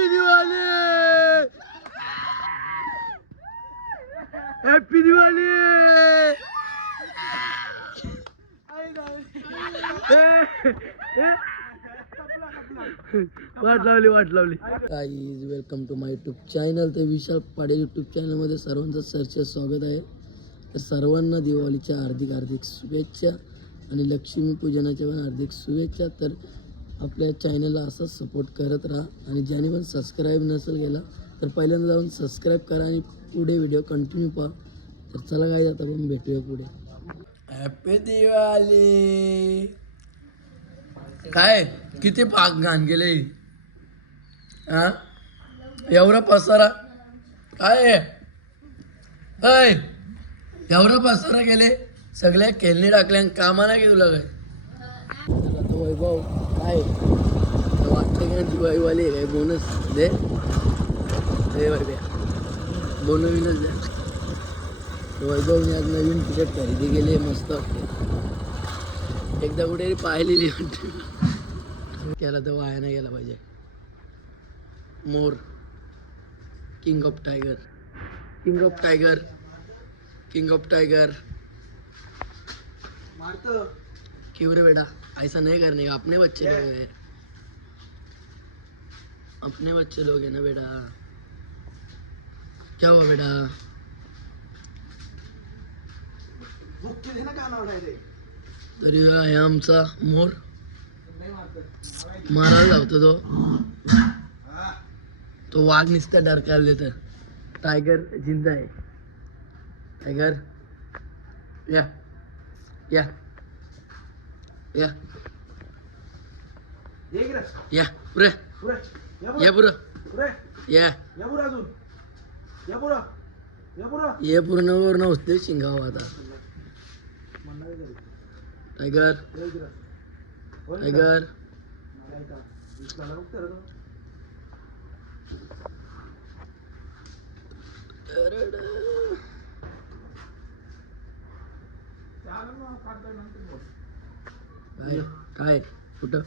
Happy Diwali, happy Diwali. वाट लावली. Guys welcome to my YouTube channel. ते विशाल पाडे यूट्यूब चॅनलमध्ये सर्वांचं सरचे स्वागत आहे. तर सर्वांना दिवाळीच्या हार्दिक शुभेच्छा आणि लक्ष्मीपूजनाच्या पण हार्दिक शुभेच्छा. तर आपल्या चॅनलला असंच सपोर्ट करत राहा आणि ज्याने पण सबस्क्राईब नसेल केला तर पहिल्यांदा जाऊन सबस्क्राईब करा आणि पुढे व्हिडिओ कंटिन्यू पहा. तर चला काय आता पण भेटूया पुढे. हॅपी दिवाळी. काय किती पाक घाण गेले हा, एवढा पसारा काय आहे, एवढा पसारा गेले सगळ्या खेळणी टाकल्या कामा नाही की तुला काय. तो वैभव काय वाटतं का दिवाळीवाले काय बोनस दे बोनस विनस द्या. वैभवने आज नवीन तिकीट खरेदी केली, मस्त वाटते. एकदा कुठेतरी पाहिलेली वाटते. त्याला तर वाया नाही गेला पाहिजे. मोर king of tiger, king of tiger, king of tiger. मारतो क्यों रे बेटा, ऐसा नहीं करने का. अपने बच्चे लोग हैं, अपने बच्चे लोग हैं ना बेटा. क्या हुआ बेटा. तरी आहे आमचा मोर. मारायला जातो तो वाघ निसता डरकायला देत. टायगर जिंदा आहे. टायगर या या या या पुरे या पुरं या ये पूर्ण होते शिंगाव आता. टायगर टायगर काय कुठं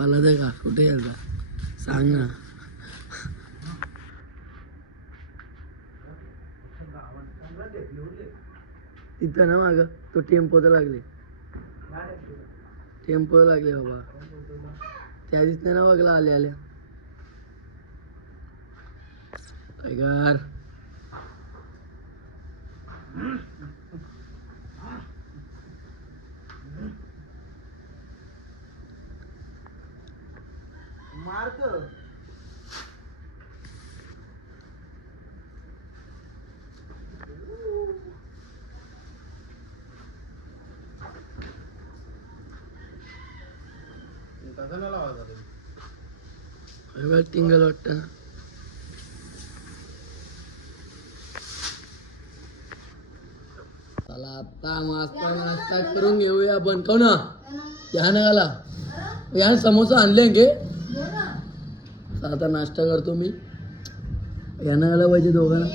मला दे का, कुठे याल का सांग ना. तिथं ना माग तो टेम्पो तर लागले बाबा. त्या दिवशी नाही ना बघला आल्या टायगर. मारतो टिंगल वाटत. चला आता मस्त नाश्ता करून घेऊया आपण. कोण या ना या समोसा आणले गे. आता नाश्ता करतो मी. यानं आला पाहिजे दोघांना.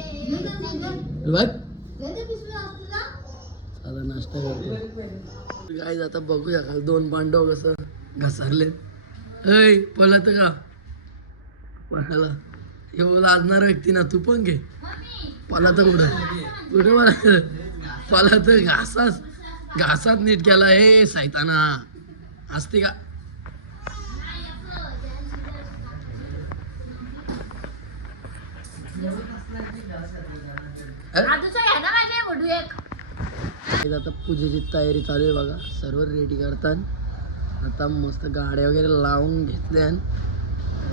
आता नाश्ता करतो काय. आता बघूया का दोन पांडव कसं घसरले. ऐ पळत का पळाला. एवढं लाजणार व्यक्ती ना तू पण घे. पळत कुठे पळत घासात नीट केला. हे सैताना असते का. आता पूजेची तयारी चालू आहे बघा. सर्व रेडी करतात. आता मस्त गाड्या वगैरे लावून घेतल्या,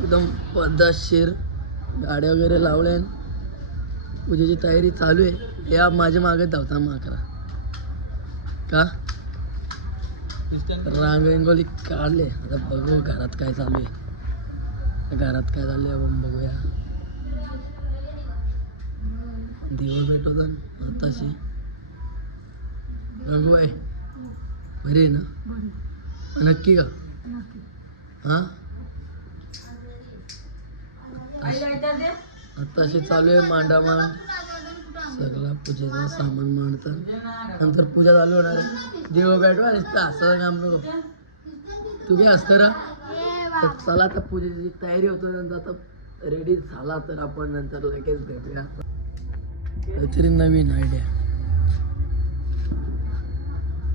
एकदम पद्धतशीर गाड्या वगैरे लावल्या. पूजेची तयारी चालू आहे. या माझ्या मागे धावता माकरा का रांगोळी काढले. आता बघू घरात काय चालू आहे. घरात काय चालू आहे आपण बघूया. दिवा भेटवतात आताशी. रंगू आहे बरी आहे ना नक्की का. हा आताशी चालू आहे मांडामांड. सगळा पूजेचा सामान मांडतात. नंतर पूजा चालू होणार आहे. दिवा भेटवा असं काम नको. तू काय असतं रा तर चला आता पूजेची तयारी होतो नंतर आता रेडी झाला तर आपण नंतर लगेच भेटूया काहीतरी नवीन आयडिया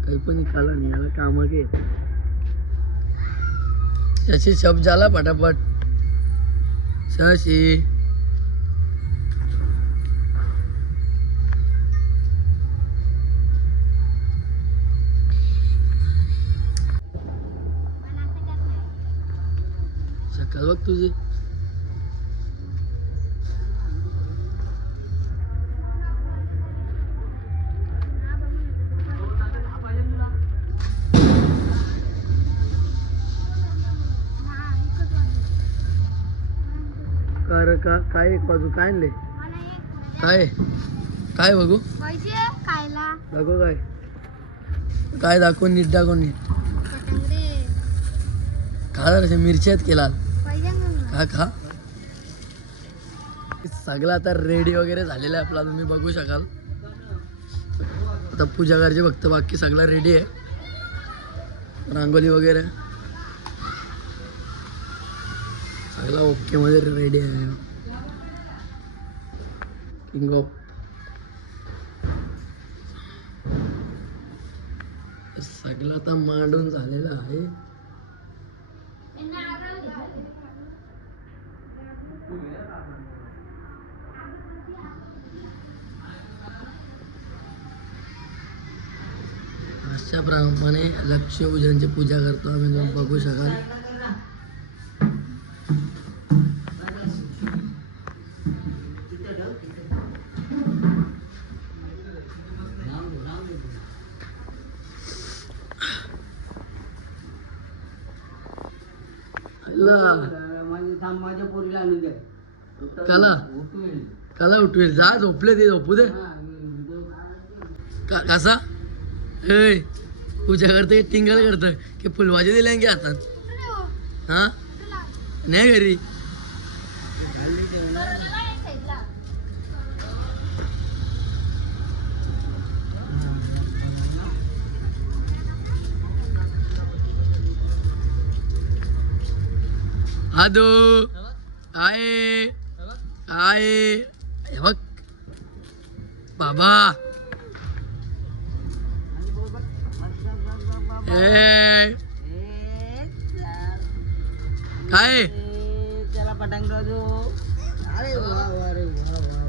काही पण खाला नाही याला काम घे शशी शब्द झाला पटापट शशी शकल बघ तुझी कर का काय एक बाजू काय आणले काय काय बघू बघू काय काय दाखवून नीट दाखवून नीट खा जरा मिरची आहेत केला खा खा सगळं आता रेडी वगैरे झालेला आहे आपला तुम्ही बघू शकाल आता पूजा करायची फक्त बाकी सगळं रेडी आहे रांगोली वगैरे सगळं ओके मध्ये रेडी आहे किंग ऑफ सगळं आता मांडून झालेलं आहे अशा प्रमाणे लक्ष्मीपूजनची पूजा करतो आम्ही तुम्ही बघू शकाल माझ्या पोरीला आणून द्या कला कला उठवेल जा झोपले ते झोपू दे कसा हे पूजा करते टिंगल करतं की फुलवाजी दिल्या की हातात हा नाही घरी आदो आहे आहे हे बघ बाबा काय त्याला पटांग राजू अरे वा वा रे वा वा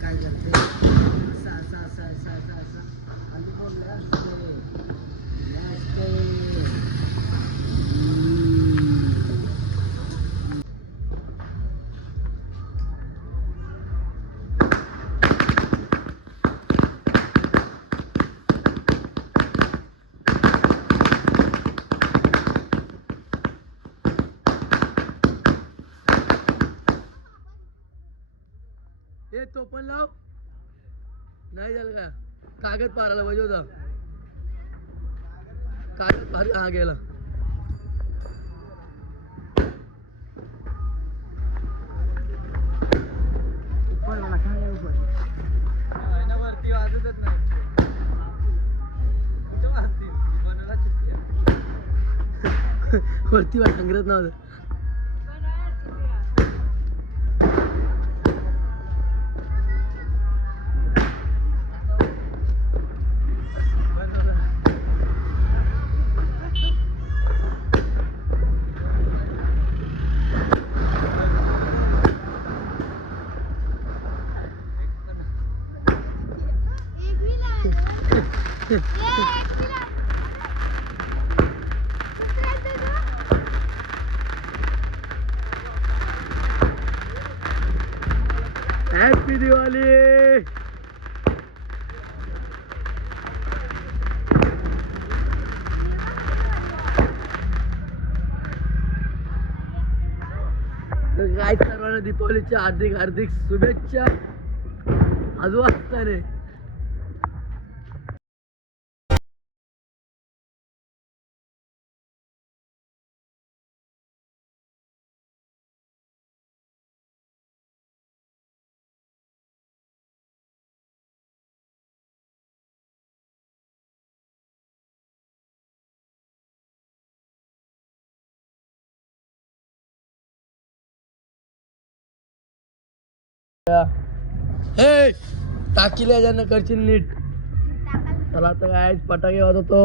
काय करते ए तो पण लाव नाही झालं का कागद पारायला पाहिजे होता कागद पार हा गेला वरती वाजतच नाही वरती वाट सांगत नव्हतं हैप्पी दिवाली काय सर्वांना दीपावलीच्या हार्दिक हार्दिक शुभेच्छा अजून असताना हे टाकीला ज्यांना करशील नीट. चला आता काय फटाके वाजवतो.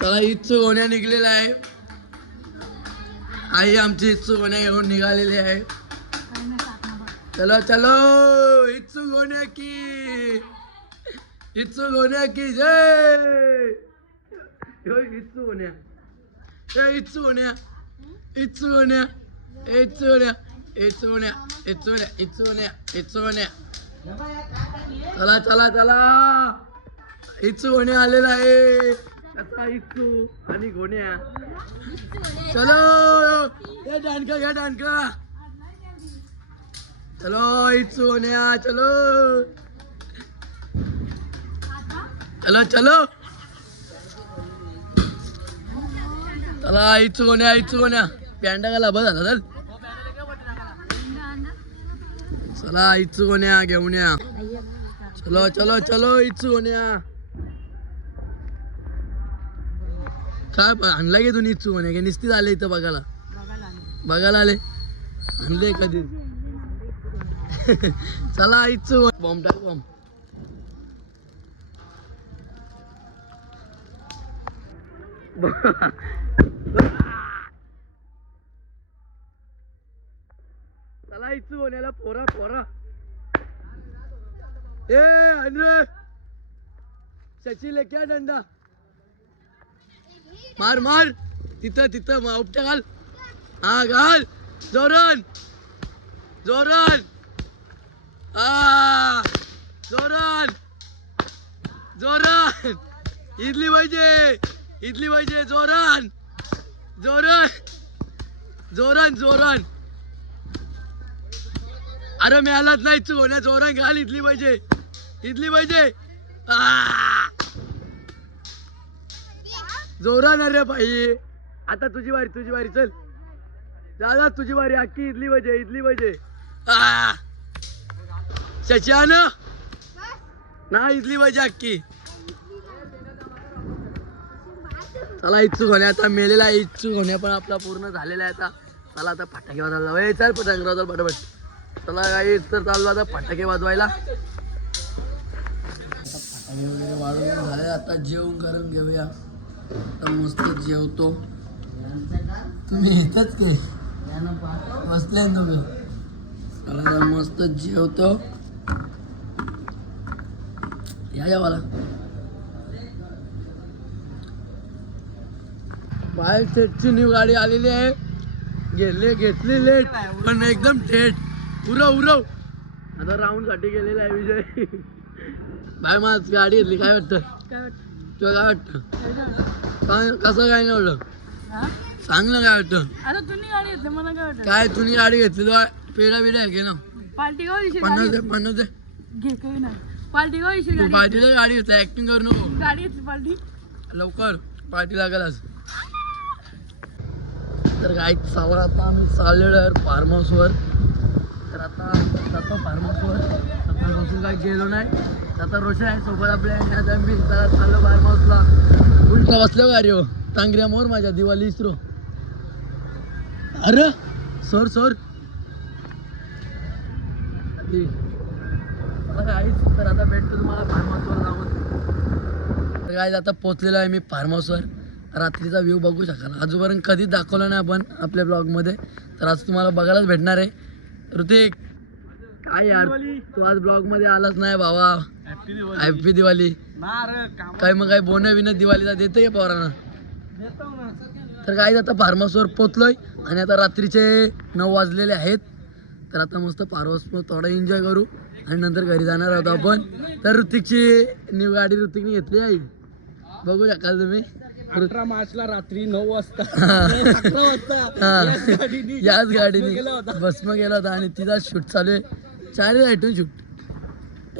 चला इच्छुक होण्या निघलेला आहे. आई आमची इच्छुक होण्या घेऊन निघालेली आहे. चलो चलो इच्छुक होण्या की जय. इच्छुक होण्या इच्छुक होण्या इच्छुक होण्या इच्छुक होण्या इच्छुक होण्या इच्छुक होण्या इच्छुक होण्या इच्छुक होण्या. चला चला चला इच्छुक होण्या आलेला आहे. कसा इच्छू आणि गोण्या. चलो हे डानका घ्या डानका. चलो इच्छू गोण्या चलो चलो चलो. चला इच्छू गोण्या पॅन्डा का लाभ झाला चल. चला इच्छू गोण्या घेऊन या. चलो चलो चलो इच्छू गोण्या. काय आणला की तुम्ही इच्छुक होण्या की निश्चित आले इथं बघायला आले आणले कधी. चला इच्छुक बॉम्ब टाक बॉम्ब. चला इच्छुक होण्याला पोरा पोरा. ए अरे सची ले क्या डंडा मार मार तिथं उपट्या घाल. हा घाल जोरान जोरान जोरान जोरान. इडली पाहिजे जोरान जोरान जोरान जोरान. अरे मिळालाच नाही चुकवण्या. जोरान घाल. इडली पाहिजे जोरान. अरे भाई आता तुझी वारी चल दादा तुझी वारी. अख्खी इडली पाहिजे शशान ना इडली पाहिजे अख्खी. चला इच्छुक होण्या आता मेलेला आहे. इच्छुक होण्या पण आपला पूर्ण झालेला आहे. आता चला आता फटाके वाजवायला. चल पटांग चल पटापट. चला काही तर चाललो आता फटाके वाजवायला. फटाके वगैरे वाढवून झाले. आता जेवण करून घेऊया. आता मस्त जेवतो. तुम्ही येतच ते बसले तुम्ही. चला मस्त जेवतो. या मला बाहेर थेटची न्यू गाडी आलेली आहे. घेतली लेट पण एकदम थेट उरव. आता राऊंड साठी गेलेला आहे विजय. बाय माझ गाडी घेतली. काय वाटतं तुला काय वाटतं कसं काय नव्हतं सांग ना. काय वाटतं आता तुम्ही गाडी घेतली मला काय वाटतं. काय तुम्ही गाडी घेतली तर पेढा बिडा घे ना. पार्टी का विषय 50 दे. घे काही नाही. पार्टी का विषय तू पार्टीला गाडी घेतली. ऍक्टिंग करू नको. गाडी घेतली पार्टी लवकर पार्टी लागेल आज. तर काय चला आता आम्ही चाललेलो आहे फार्म हाऊसवर. तर आता जातो फार्म हाऊसवर. सकाळपासून काय गेलो नाही. आता रोशन आहे सोबत आपल्या. मी चाललो फार्म हाऊसला. उलटा बसलो गाडी हो टांगऱ्या मोर माझ्या दिवाळी इस्रो. अरे सोर तर आता भेटतो तुम्हाला फार्म हाऊसवर जाऊन. तर काय आता पोचलेलो आहे मी फार्म हाऊसवर. रात्रीचा व्ह्यू बघू शकाल. आजूपर्यंत कधीच दाखवला नाही आपण आपल्या ब्लॉगमध्ये. तर आज तुम्हाला बघायलाच भेटणार आहे. ऋतिक काय यार तू आज ब्लॉगमध्ये आलाच नाही भावा. हॅपी दिवाळी. काय मग काय बोन बिन दिवाळीचा देते का पोरांना. तर काय आता फार्म हाऊसवर पोचलोय आणि आता रात्रीचे 9 वाजलेले आहेत. तर आता मस्त फार्म हाऊसवर थोडा एन्जॉय करू आणि नंतर घरी जाणार आहोत आपण. तर ऋतिकची न्यू गाडी ऋतिकने घेतली आहे. बघू शकाल तुम्ही. 18 मार्चला रात्री 9 वाजता 11 वाजता याच गाडीने भस्म गेला होता आणि तिचा शूट चालू आहे. चारही आयटम शूट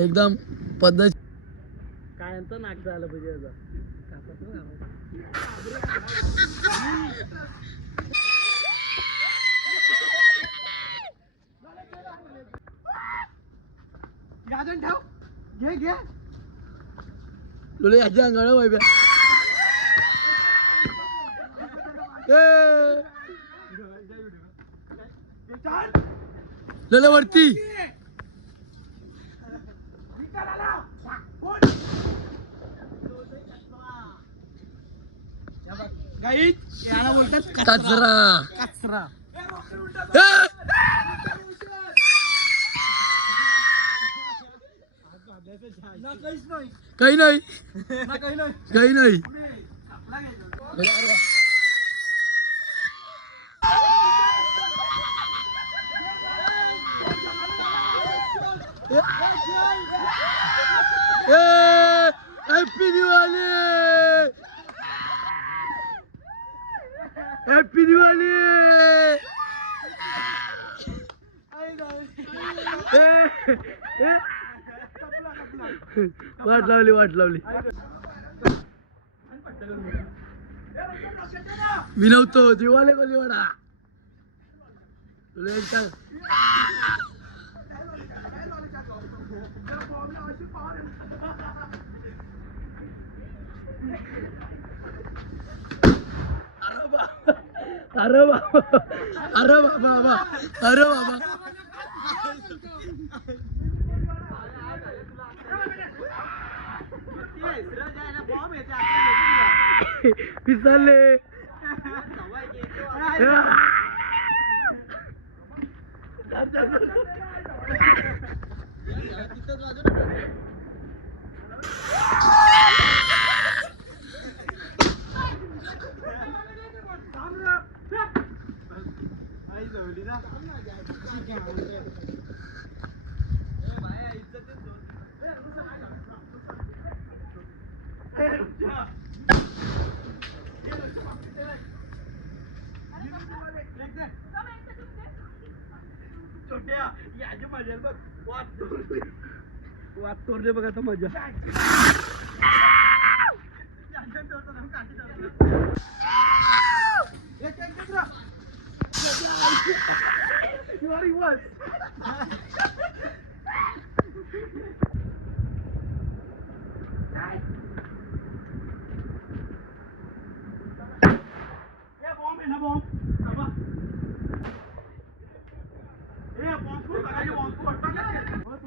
एकदम पद्धत. काय नाक झालं पाहिजे. लोले याच्या अंगाला वाईब्या लोले वरती याला बोलतात कचरा. कचरा. काही नाही काही नाही. Happy Diwali happy Diwali. वाट लावली वाट लावली. मी नव्हतो दिवाले को दिवाडा. अरे बाबा अरे बाबा अरे बाबा पिसाले. वाट तोरले बघा तर मजा.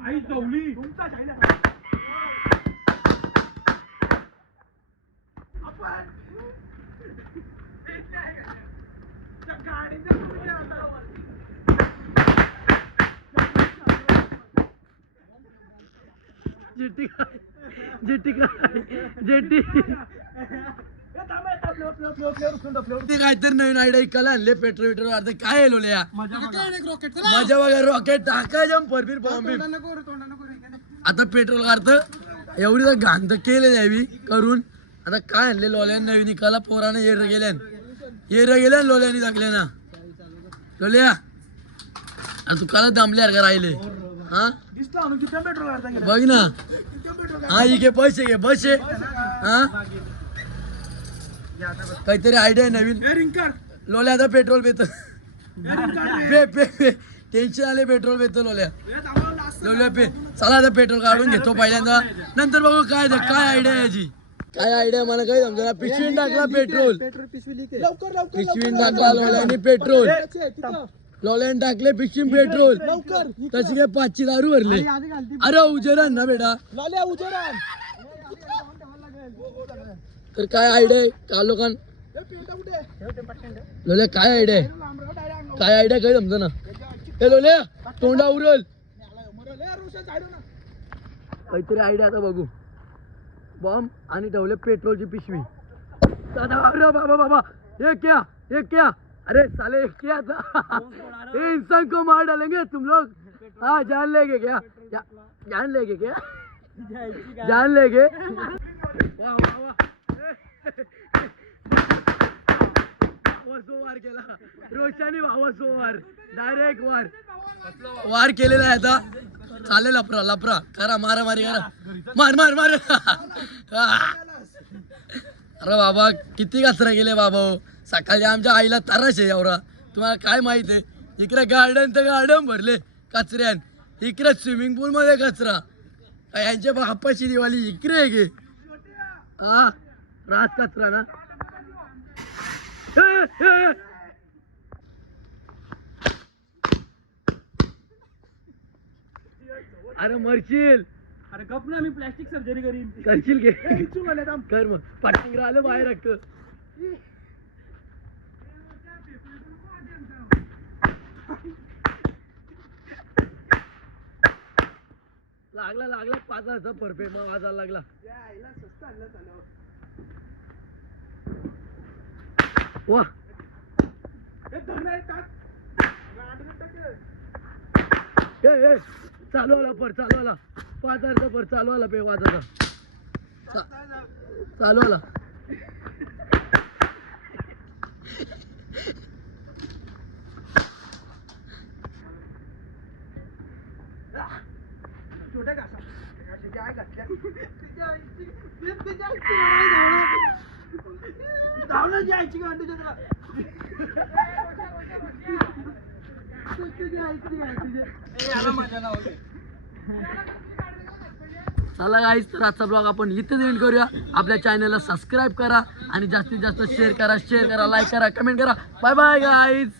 आई जवली तुमचा जेटी जेटी जेटी ते काहीतरी नवीन आयडिया इकायला आणले. पेट्रोल विट्रोल अर्ध काय लोल्या मजा बघा. रॉकेट टाकायच्या परबीर बॉम्बे. आता पेट्रोल काढत एवढी तर घाण तर केले यावी करून. आता काय आणले लोल्यान नवीन इकायला. पोराने येर गेल्यान लोल्यानी टाकले ना. लोल्या तू काला दमल्यार का राहिले. हा बघ ना. हा घे पैसे घे पैसे. हा काहीतरी आयडिया नवीन. लोल्या आता पेट्रोल पेत पे टेन्शन आले. पेट्रोल पेतो लोल्या लोल्या पे. चला आता पेट्रोल काढून घेतो पहिल्यांदा. नंतर बघू काय काय आयडिया याची. काय आयडिया मला काही समजा. पिशवीन टाकला पेट्रोल. पिशवीन टाकला लोल्याने पेट्रोल. लोल्याने टाकले पिशवी पेट्रोल. तशी काय 5ची दारू भरले. अरे उजेरान ना बेटा. तर काय आयडिया का लोकांना. लोल्या काय आयडिया काय आयडिया काही समजा ना. हे लोल्या तोंडा उरल काहीतरी आयडिया. आता बघू. बॉम्ब आणि ठेवले पेट्रोलची पिशवी. अरे बाबा बाबा ये क्या अरे साले क्या था. ये इंसान को मार डालेंगे तुम लोग. हाँ जान लेंगे क्या जान लेंगे क्या जान लेंगे. भावासो वार केला रोशाने भावासो वार डायरेक्ट वार केलेला आहे आता चालेल लपरा लपरा करा मारामारी करा मार मार मार अरे बाबा किती कचरा गेले बाबा हो. सकाळी आमच्या आईला तराश आहे एवढा तुम्हाला काय माहित आहे इकडे गार्डन तर गार्डन भरले कचऱ्यान इकडे स्विमिंग पूल मध्ये कचरा यांच्या बापाची दिवाळी इकडे आहे गे हा रात कचरा ना अरे मरशील अरे गप ना मी प्लास्टिक सर्जरी करीन करशील घे कर मग पटांग आलं बाहेर रक्त लागला लागला 5,000 परफेक्ट मग वाजायला लागला वा चालू आला पर चालू आला 5,000 पर चालू आला पे वाजाचा चालू आला चला गाईज तर आजचा ब्लॉग आपण इथेच एंड करूया आपल्या चॅनलला सबस्क्राईब करा आणि जास्तीत जास्त शेअर करा लाईक करा कमेंट करा बाय बाय गाईज